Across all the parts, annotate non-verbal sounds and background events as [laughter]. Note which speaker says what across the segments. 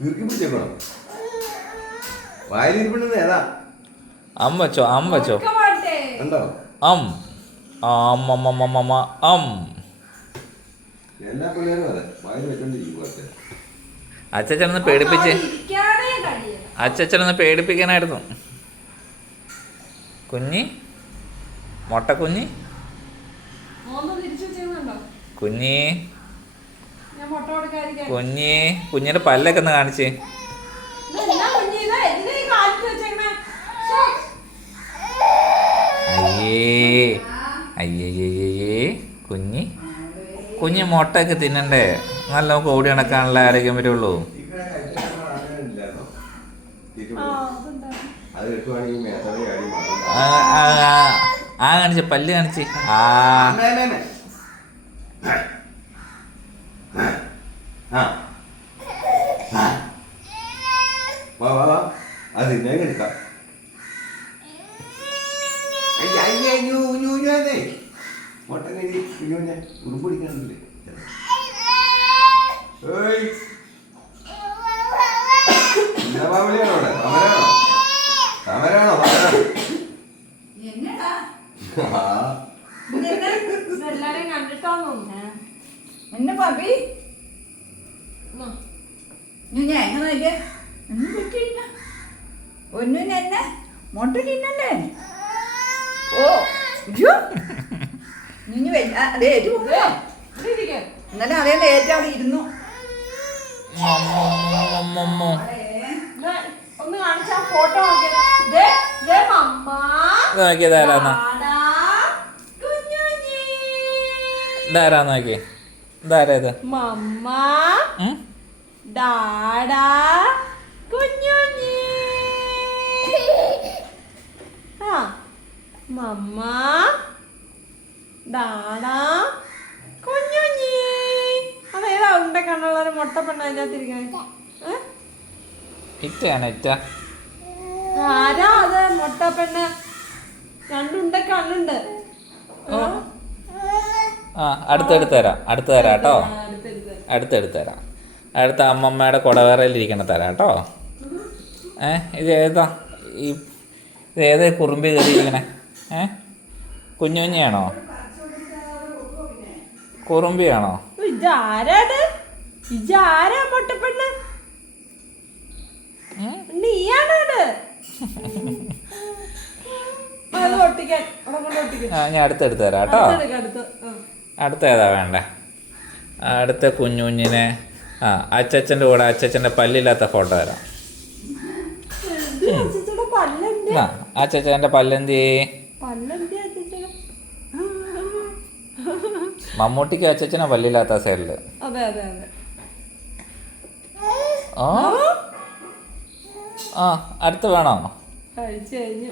Speaker 1: ഇറുക്കി പിടിച്ചേക്കണോ വായിലിരിപ്പിണ്ടത് ഏതാ?
Speaker 2: അമ്മച്ചോ അമ്മച്ചോ അം വെച്ചോ.
Speaker 1: ഉണ്ടോ
Speaker 2: അം. അമ്മമ്മമ്മമ്മ അം
Speaker 1: എല്ലാ പിള്ളേരും അതെ വായിൽ വെച്ചോണ്ടിരിക്കും
Speaker 2: അച്ഛനൊന്ന് പേടിപ്പിച്ച് അച്ഛനൊന്ന് പേടിപ്പിക്കാനായിരുന്നു. കുഞ്ഞി? മുട്ടക്കുഞ്ഞി? കുഞ്ഞി? കുഞ്ഞി കുഞ്ഞിന്റെ പല്ലൊക്കെ ഒന്ന് കാണിച്ചേ. അയ്യേ അയ്യേ കുഞ്ഞി. കുഞ്ഞി മുട്ടയൊക്കെ തിന്നണ്ടേ? നല്ല നമുക്ക് ഓടി നടക്കാനുള്ള ആരോഗ്യം വരുള്ളൂ.
Speaker 3: ആ
Speaker 2: കാണിച്ച പല്ല് കാണിച്ച്. ആ.
Speaker 1: ആ. വാ വാ വാ. അത് ഇന്നേ എടുക്കാം. ഓട്ടം കഴിഞ്ഞ് കുഞ്ഞുഞ്ഞെ ഉറുമ്പ് പിടിക്കണമെന്നില്ലേ എന്താ വിളിയാണോ അവിടെ?
Speaker 3: തമരാണോ തമരാണോ തമരാണോ
Speaker 4: എന്നെ പബി? ഞാൻ എങ്ങനെ നോക്കിയ ഒന്നും പറ്റില്ല ഒന്നും എന്നെ മുട്ട തിന്നല്ലേ ഓ ഇനി അതേ
Speaker 3: ഏറ്റവും
Speaker 4: ഇന്നലെ അതേല്ല ഏറ്റവും അവിടെ ഇരുന്നു.
Speaker 3: ഒന്ന് കാണിച്ചാ ഫോട്ടോ നോക്കിയതാരാ?
Speaker 2: നോക്കിയതാരാ നോക്കിയേ? ഇതാരാന്നാ
Speaker 3: ആടാ, കുഞ്ഞുഞ്ഞി.
Speaker 2: ഇതാരാ നോക്കിയേ ഇതാരാ ഇത്
Speaker 3: മമ്മ? ഡാഡാ. കുഞ്ഞുഞ്ഞി ആ മമ്മ. ഡാഡാ. കുഞ്ഞുഞ്ഞി അതേതാ ഉണ്ട കണ്ണുള്ള ഒരു മുട്ട പെണ്ണ അതിനകത്തിരിക്കണേ?
Speaker 2: ഇറ്റാണ് ഇറ്റ?
Speaker 3: ആരാ അത് മുട്ട പെണ്ണ്? രണ്ടുണ്ട കണ്ണുണ്ട്.
Speaker 2: ആ അടുത്തെടുത്ത് തരാം. അടുത്ത് തരാം കേട്ടോ.
Speaker 3: അടുത്തെടുത്ത്.
Speaker 2: തരാം. അടുത്ത അമ്മമ്മയുടെ കുടവേറയിലിരിക്കണ തരാം കേട്ടോ. ഏ ഇത് ഏതാ? ഈ ഇത് ഏത് കുറുമ്പി കയറിയിരിക്കണേ ഏ? കുഞ്ഞു കുഞ്ഞിയാണോ കുറുമ്പിയാണോ [laughs] ഞാൻ അടുത്തെടുത്ത് തരാം കേട്ടോ.
Speaker 3: അടുത്ത്
Speaker 2: ഏതാ വേണ്ടേ? അടുത്ത കുഞ്ഞു കുഞ്ഞിനെ ആ അച്ചച്ചന്റെ കൂടെ അച്ചച്ചന്റെ പല്ലില്ലാത്ത ഫോട്ടോ തരാം. ആ അച്ചച്ചന്റെ പല്ലെന്തി മമ്മൂട്ടിക്ക് അച്ചച്ചനെ പല്ലില്ലാത്ത സൈഡിൽ
Speaker 3: അതെ
Speaker 2: ആ? ആ? അടുത്ത് വേണോ?
Speaker 3: കഴിച്ചു കഴിഞ്ഞു.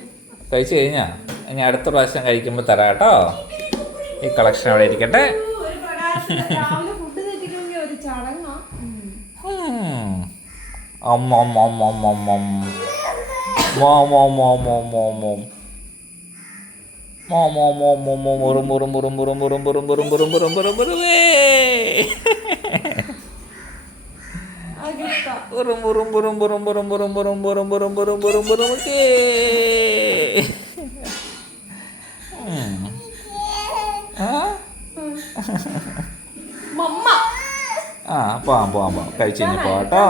Speaker 2: കഴിച്ചു കഴിഞ്ഞാ? ഇനി അടുത്ത പ്രാവശ്യം കഴിക്കുമ്പോൾ തരാം കേട്ടോ. ഈ കളക്ഷൻ അവിടെ ഇരിക്കട്ടെ
Speaker 3: ഒരു
Speaker 2: ആ? പോവാം പോവാം പോവാം. കഴിച്ചു കഴിഞ്ഞ് പോവാം കേട്ടോ.